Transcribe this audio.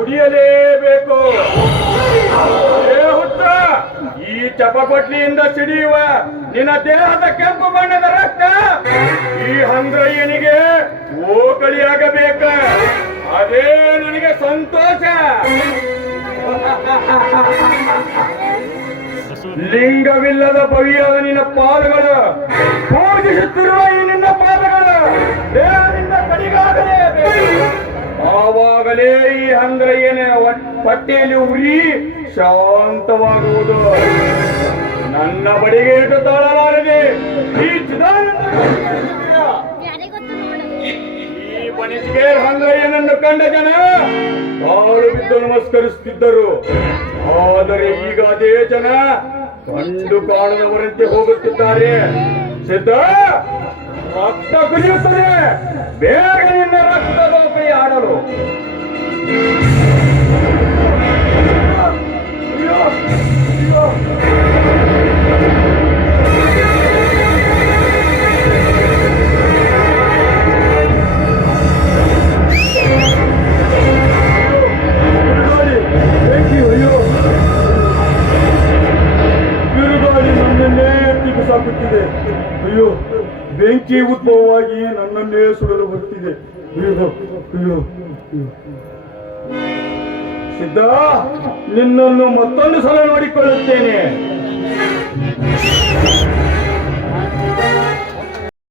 ಕುಡಿಯಲೇಬೇಕು. ಏ ಹುಚ್ಚ, ಈ ಚಪಕೊಟ್ಲಿಯಿಂದ ಸಿಡಿಯುವ ನಿನ್ನ ದೇಹದ ಕೆಂಪು ಬಣ್ಣದ ರಕ್ತ ಈ ಹಂದ್ರಯ್ಯನಿಗೆ ಓಕಳಿಯಾಗಬೇಕ. ಅದೇ ನನಗೆ ಸಂತೋಷ. ಲಿಂಗವಿಲ್ಲದ ಬವಿಯಾದ ನಿನ್ನ ಪಾದಗಳು, ಪೂಜಿಸುತ್ತಿರುವ ಈ ನಿನ್ನ ಪಾದಗಳು ದೇಹದಿಂದ ಕಡಿಗಾಗಲೇಬೇಕು. ಆವಾಗಲೇ ಈ ಹಂದ್ರಯ್ಯನ ಹೊಟ್ಟೆಯಲ್ಲಿ ಉರಿ ಶಾಂತವಾಗುವುದು. ನನ್ನ ಬಡಿಗೆ ಇಟ್ಟು ತಾಳಲಾರದೆ ಈ ಬಣಿಸಿಗೆ ಹಂದ್ರಯ್ಯನನ್ನು ಕಂಡ ಜನ ಕಾಲು ಬಿದ್ದು ನಮಸ್ಕರಿಸುತ್ತಿದ್ದರು. ಆದರೆ ಈಗ ಅದೇ ಜನ ಕಂಡು ಕಾಣದವರಂತೆ ಹೋಗುತ್ತಿದ್ದಾರೆ. ಸಿದ್ಧ, ರಕ್ತ ಕುದಿಯುತ್ತದೆ, ಬೇಗ ನಿನ್ನ ರಕ್ತದ ಕೈ ಆಡಲು. ಸಾಕುತ್ತಿದೆ. ಅಯ್ಯೋ, ಬೆಂಕಿ ಉದ್ಭವವಾಗಿ ನನ್ನನ್ನೇ ಸುಡಲು ಬರ್ತಿದೆ. ಅಯ್ಯೋ ಅಯ್ಯೋ ಅಯ್ಯೋ. ಸಿದ್ಧ, ನಿನ್ನನ್ನು ಮತ್ತೊಂದು ಸಲ ನೋಡಿಕೊಳ್ಳುತ್ತೇನೆ.